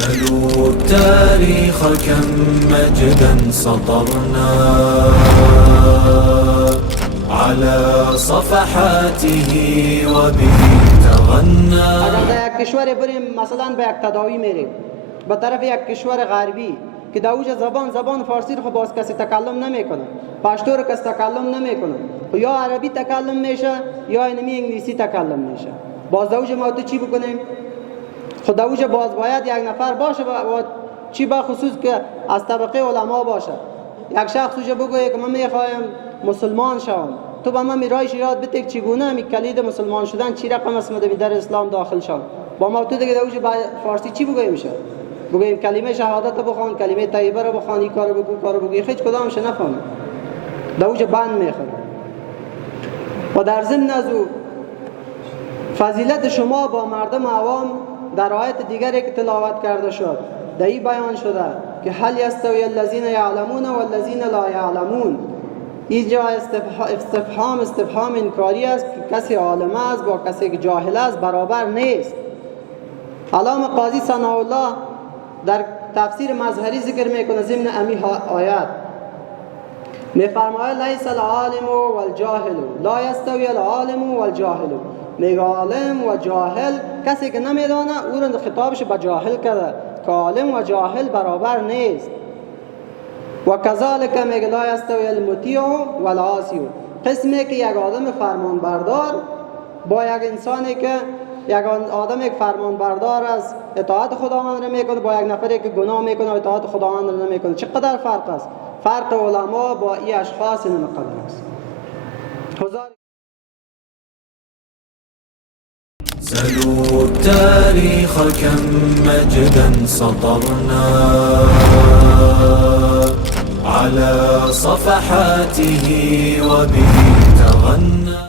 سلوا التاريخ كم مجدا سطرنا على صفحاته وبه تغنى. اگر در یک کشور بریم مثلا به یک تداوی میریم به طرف یک کشور غربی که در اوج زبان فارسی رو باز کسی تکلم نمیکنه، پشتو رو کسی تکلم نمیکنه، یا عربی تکلم میشه یا اینمی انگلیسی تکلم میشه. باز در اوج ما تو چی بکنیم؟ خود در اوج باز باید یک نفر باشه و چی با خصوص که از طبقه علما باشه. یک شخص اوج بگه که من میخوایم مسلمان شوم، تو با من میرایش یاد بده چگونه می کلید مسلمان شدن چی رقم است مدبی در اسلام داخل شون. با ما تو دیگه در اوج فارسی چی بگوییم میشه؟ بگوییم کلمه شهادت رو بخوان، کلمه طیبه رو بخوان، این کارو بگو کارو بگو، هیچ کدامش نفهمه. در اوج بند میخوره. و در ضمن از او فضیلت شما با مردم عوام در آیت دیگری که تلاوت کرده شد در این بیان شده که هل یستوی الذین یعلمون والذین لا یعلمون. اینجا استفهام انکاری است که کسی عالم است با کسی که جاهل است برابر نیست. علامه قاضی ثناءالله در تفسیر مظهری ذکر میکنه ضمن امی آیات میفرماید لیس العالم والجاهل لا یستوی العالم والجاهل. میگه عالم و جاهل کسی که نمیدانه او رو خطابش به جاهل کرده که عالم و جاهل برابر نیست. و کذالک میگه لا یستوی المطیع والعاصی. قسمی که یک آدم فرمان بردار با یک انسانی که یک آدم یک فرمان بردار از اطاعت خداوند رو میکنه با یک نفری که گناه میکنه و اطاعت خداوند رو نمیکنه چقدر فرق است؟ فرق علما با این اشخاص این مقدار است. سلوا التاريخ كم مجدا سطرنا على صفحاته وبه تغنى.